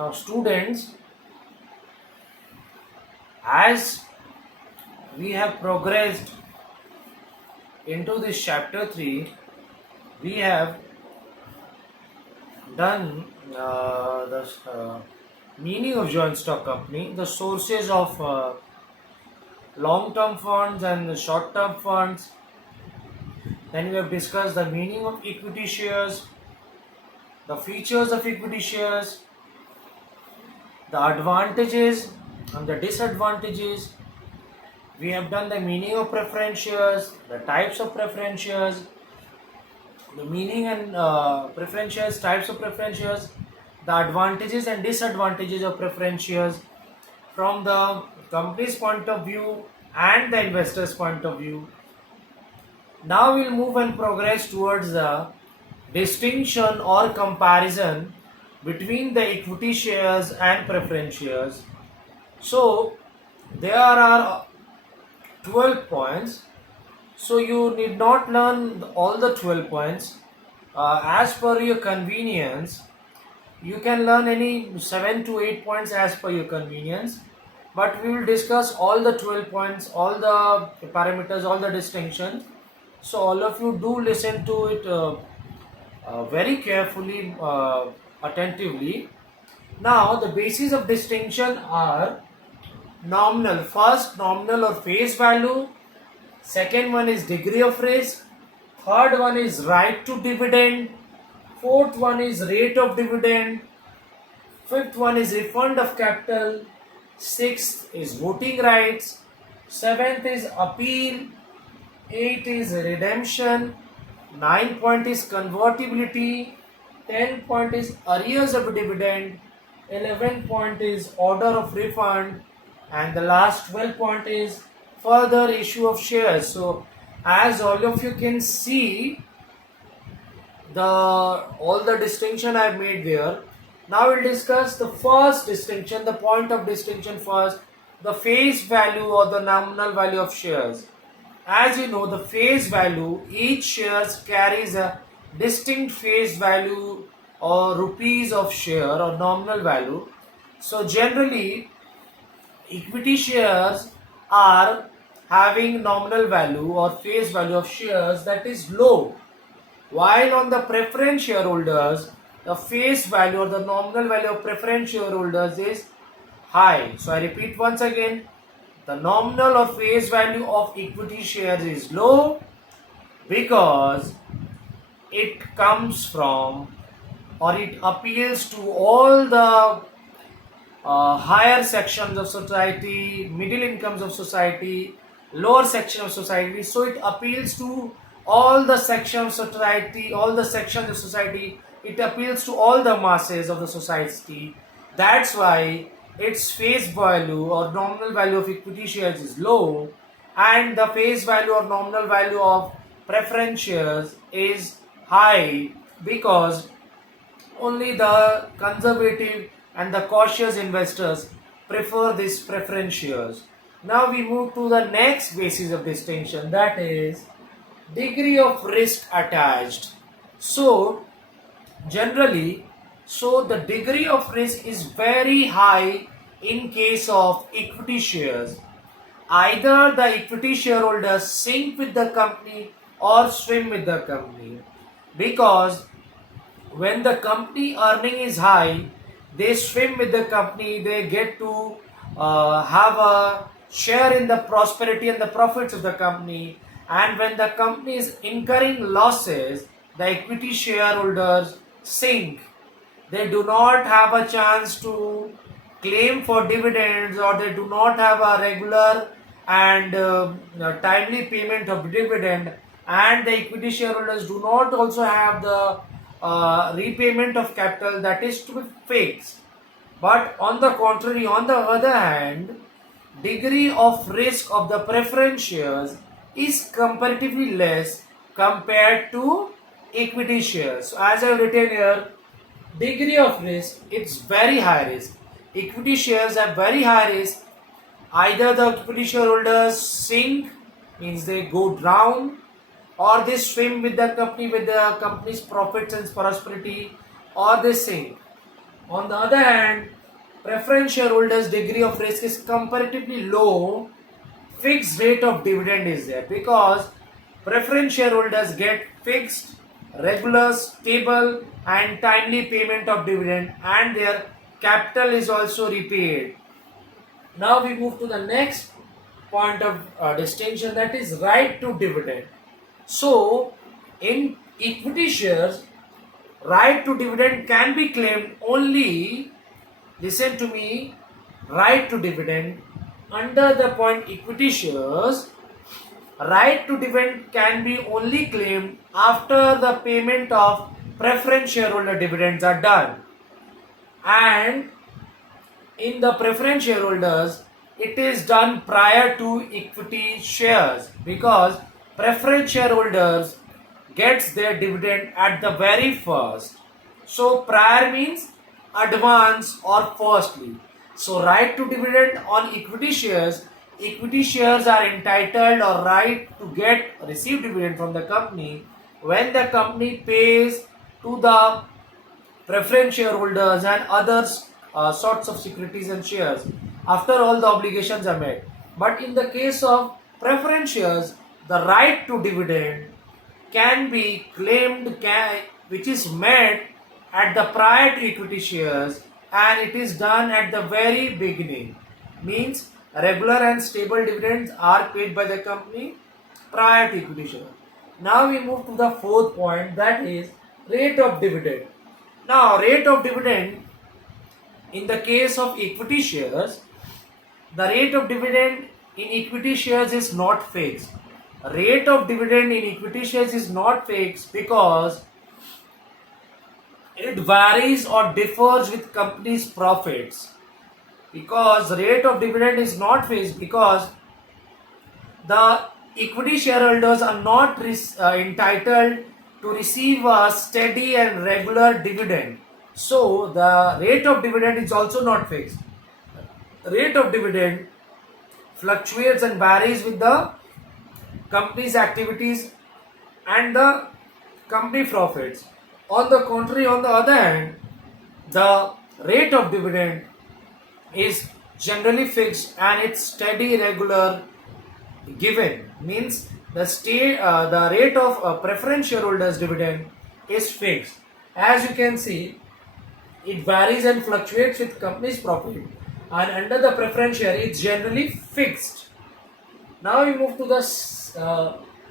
Now, students, as we have progressed into this chapter 3, we have done the meaning of joint stock company, the sources of long term funds and short term funds. Then we have discussed the meaning of equity shares, the features of equity shares, the advantages and the disadvantages. We have done the meaning of preference shares, the types of preference shares, the meaning and preference shares, types of preference shares, the advantages and disadvantages of preference shares from the company's point of view and the investor's point of view. Now we'll move and progress towards the distinction or comparison between the equity shares and preference shares. So there are 12 points. So you need not learn all the 12 points. As per your convenience, you can learn any 7 to 8 points as per your convenience. But we will discuss all the 12 points, all the parameters, all the distinctions. So all of you do listen to it very carefully, attentively. Now the basis of distinction are nominal. First, nominal or face value. Second one is degree of risk. Third one is right to dividend. Fourth one is rate of dividend. Fifth one is refund of capital. Sixth is voting rights. Seventh is appeal. Eight is redemption. 9 point is convertibility. 10 point is arrears of dividend. 11 point is order of refund. And the last 12 point is further issue of shares. So as all of you can see, all the distinction I have made there. Now we'll discuss the first distinction, the point of distinction first, the face value or the nominal value of shares. As you know, the face value, each shares carries a distinct face value or rupees of share or nominal value. So generally, equity shares are having nominal value or face value of shares that is low, while on the preference shareholders, the face value or the nominal value of preference shareholders is high. So I repeat once again, the nominal or face value of equity shares is low because it comes from or it appeals to all the higher sections of society, middle incomes of society, lower section of society. So it appeals to all the sections of society, all the sections of society. It appeals to all the masses of the society. That's why its face value or nominal value of equity shares is low, and the face value or nominal value of preference shares is high because only the conservative and the cautious investors prefer these preference shares. Now we move to the next basis of distinction, that is degree of risk attached. So generally, the degree of risk is very high in case of equity shares. Either the equity shareholders sink with the company or swim with the company, because when the company earning is high, they swim with the company, they get to have a share in the prosperity and the profits of the company. And when the company is incurring losses, the equity shareholders sink. They do not have a chance to claim for dividends, or they do not have a regular and timely payment of dividend, and the equity shareholders do not also have the repayment of capital that is to be fixed. But on the contrary, on the other hand, degree of risk of the preference shares is comparatively less compared to equity shares. So as I have written here, degree of risk, it's very high risk. Equity shares have very high risk. Either the equity shareholders sink, means they go down, or they swim with the company's profits and prosperity, or they sink. On the other hand, preference shareholders' degree of risk is comparatively low. Fixed rate of dividend is there because preference shareholders get fixed, regular, stable, and timely payment of dividend, and their capital is also repaid. Now we move to the next point of distinction, that is right to dividend. So, in equity shares, right to dividend can be claimed only, listen to me, right to dividend under the point equity shares, right to dividend can be only claimed after the payment of preference shareholder dividends are done. And in the preference shareholders, it is done prior to equity shares because preference shareholders gets their dividend at the very first. So prior means advance or firstly. So right to dividend on equity shares are entitled or right to get receive dividend from the company when the company pays to the preference shareholders and other sorts of securities and shares after all the obligations are met. But in the case of preference shares, the right to dividend can be claimed, which is met at the prior to equity shares, and it is done at the very beginning. Means regular and stable dividends are paid by the company prior to equity share. Now we move to the fourth point, that is rate of dividend. Now, rate of dividend in the case of equity shares, the rate of dividend in equity shares is not fixed. Rate of dividend in equity shares is not fixed because it varies or differs with company's profits. Because rate of dividend is not fixed because the equity shareholders are not entitled to receive a steady and regular dividend. So the rate of dividend is also not fixed. Rate of dividend fluctuates and varies with the company's activities and the company profits. On the contrary, on the other hand, the rate of dividend is generally fixed and it's steady, regular, given. Means the rate of preference shareholders dividend is fixed. As you can see, it varies and fluctuates with company's profit, and under the preference share it's generally fixed. Now we move to the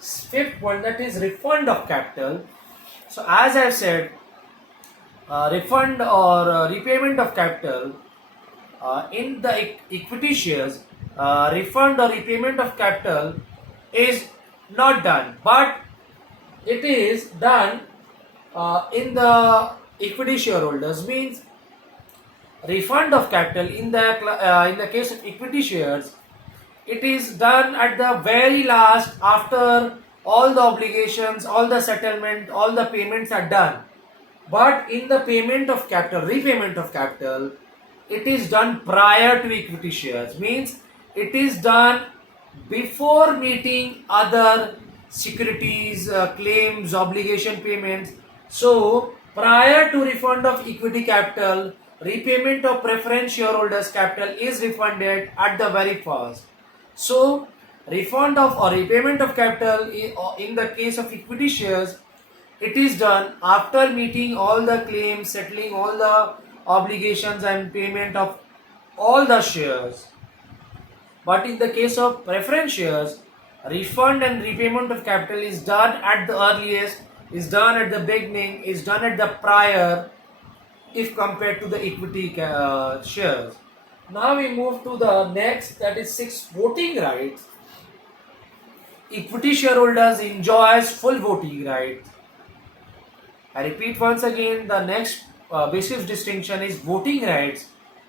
fifth point, that is refund of capital. So as I've said, refund or repayment of capital in the equity shares, refund or repayment of capital is not done, but it is done in the equity shareholders. Means refund of capital in the case of equity shares, it is done at the very last after all the obligations, all the settlement, all the payments are done. But in the payment of capital, repayment of capital, it is done prior to equity shares. Means it is done before meeting other securities, claims, obligation payments. So prior to refund of equity capital, repayment of preference shareholders capital is refunded at the very first. So refund of or repayment of capital in the case of equity shares, it is done after meeting all the claims, settling all the obligations and payment of all the shares. But in the case of preference shares, refund and repayment of capital is done at the earliest, is done at the beginning, is done at the prior if compared to the equity shares. Now we move to the next, that is sixth, voting rights. Equity shareholders enjoys full voting rights. I repeat once again, the next basic distinction is voting rights.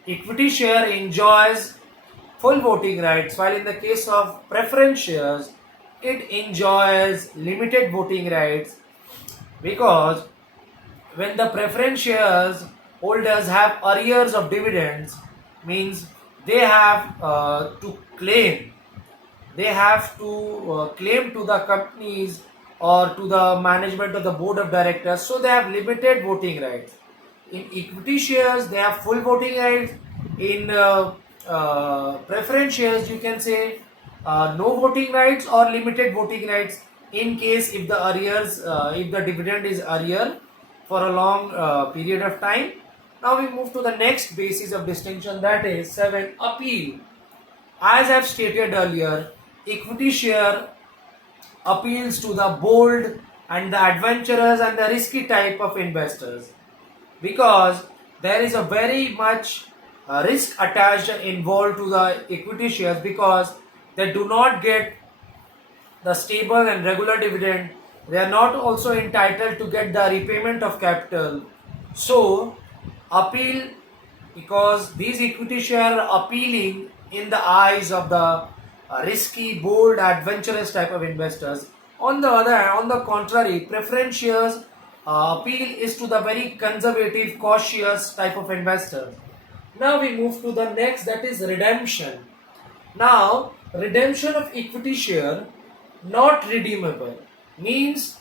Equity share enjoys full voting rights, while in the case of preference shares, it enjoys limited voting rights, because when the preference shares holders have arrears of dividends, means they have to claim, claim to the companies or to the management of the board of directors, so they have limited voting rights. In equity shares, they have full voting rights. In preference shares, you can say no voting rights or limited voting rights in case if the arrears, if the dividend is arrear for a long period of time. Now we move to the next basis of distinction, that is 7, appeal. As I have stated earlier, equity share appeals to the bold and the adventurous and the risky type of investors, because there is a very much risk attached and involved to the equity shares, because they do not get the stable and regular dividend. They are not also entitled to get the repayment of capital. So appeal, because these equity shares are appealing in the eyes of the risky, bold, adventurous type of investors. On the other hand, on the contrary, preference shares appeal is to the very conservative, cautious type of investors. Now we move to the next, that is redemption. Now, redemption of equity share not redeemable means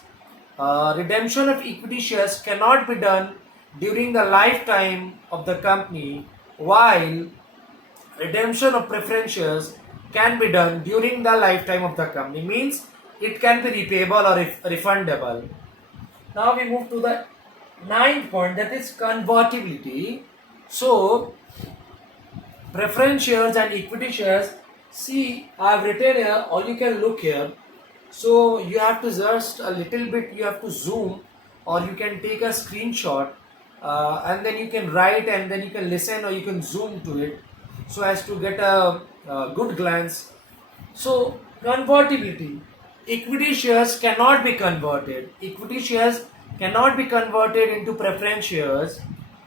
redemption of equity shares cannot be done during the lifetime of the company, while redemption of preference shares can be done during the lifetime of the company, means it can be repayable or refundable. Now we move to the ninth point, that is convertibility. So preference shares and equity shares, see I have written here, or you can look here. So you have to just a little bit, you have to zoom, or you can take a screenshot and then you can write and then you can listen, or you can zoom to it so as to get a good glance. So convertibility, equity shares cannot be converted. Equity shares cannot be converted into preference shares,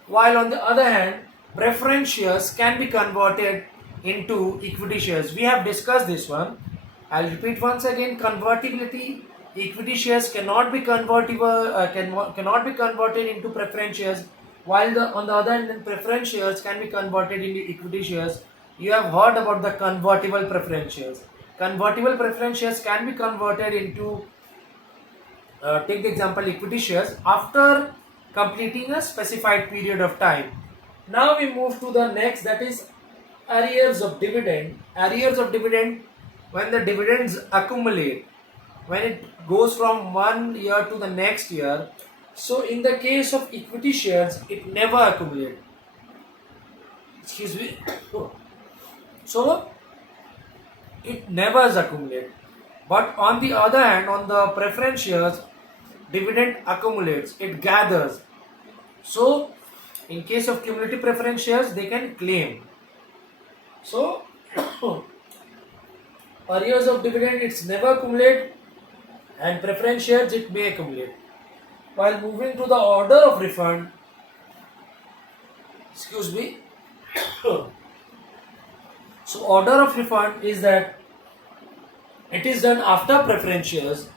while on the other hand, preference shares can be converted into equity shares. We have discussed this one. I'll repeat once again. Convertibility: equity shares cannot be convertible, cannot be converted into preference shares, while on the other hand, preference shares can be converted into equity shares. You have heard about the convertible preference shares. Convertible preference shares can be converted into, take the example, equity shares after completing a specified period of time. Now we move to the next, that is arrears of dividend. Arrears of dividend, when the dividends accumulate, when it goes from one year to the next year. So in the case of equity shares, it never accumulate. Excuse me. So it never accumulate. But on the other hand, on the preference shares, dividend accumulates, it gathers. So in case of cumulative preference shares, they can claim. So arrears of dividend, it's never accumulate, and preference shares it may accumulate. While moving to the order of refund, excuse me. So order of refund is that it is done after preference shares,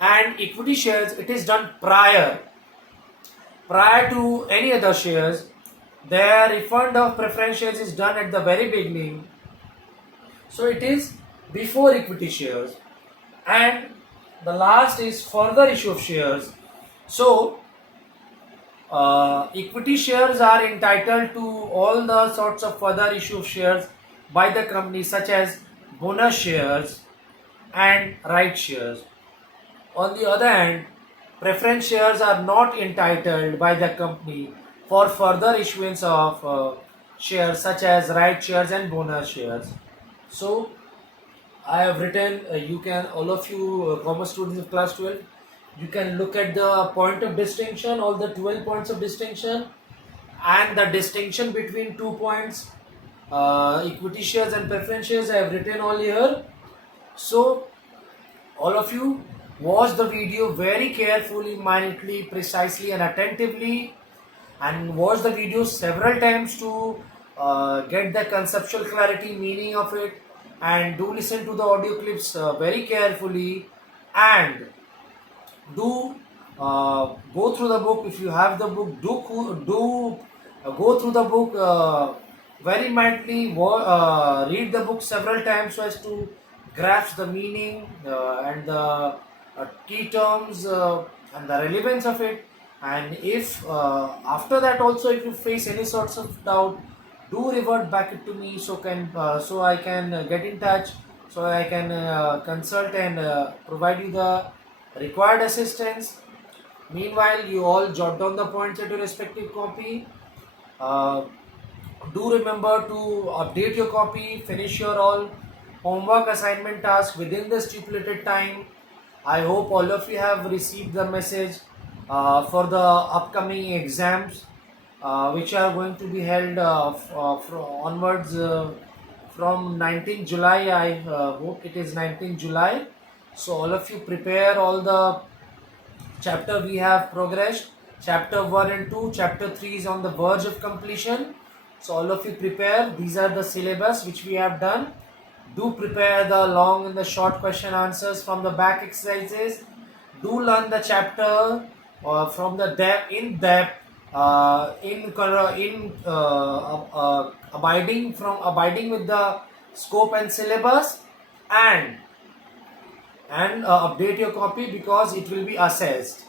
and equity shares it is done prior to any other shares. Their refund of preference shares is done at the very beginning, so it is before equity shares, and the last is further issue of shares. So equity shares are entitled to all the sorts of further issue of shares by the company, such as bonus shares and right shares. On the other hand, preference shares are not entitled by the company for further issuance of shares such as right shares and bonus shares. So I have written, you can, all of you commerce students of class 12, you can look at the point of distinction, all the 12 points of distinction, and the distinction between 2 points, equity shares and preference shares I have written all here. So all of you watch the video very carefully, minutely, precisely and attentively, and watch the video several times to get the conceptual clarity, meaning of it, and do listen to the audio clips very carefully, and do go through the book. If you have the book, go through the book very mindfully, read the book several times so as to grasp the meaning and the key terms and the relevance of it. And if after that also if you face any sorts of doubt, do revert back it to me, so I can get in touch, so I can consult and provide you the required assistance. Meanwhile, you all jot down the points at your respective copy. uh, do remember to update your copy, finish your all homework assignment task within the stipulated time. I hope all of you have received the message for the upcoming exams, which are going to be held onwards from 19th July. I hope it is 19th July. So all of you prepare all the chapter we have progressed. Chapter 1 and 2, chapter 3 is on the verge of completion. So all of you prepare. These are the syllabus which we have done. Do prepare the long and the short question answers from the back exercises. Do learn the chapter from the depth, abiding with the scope and syllabus, and update your copy because it will be assessed.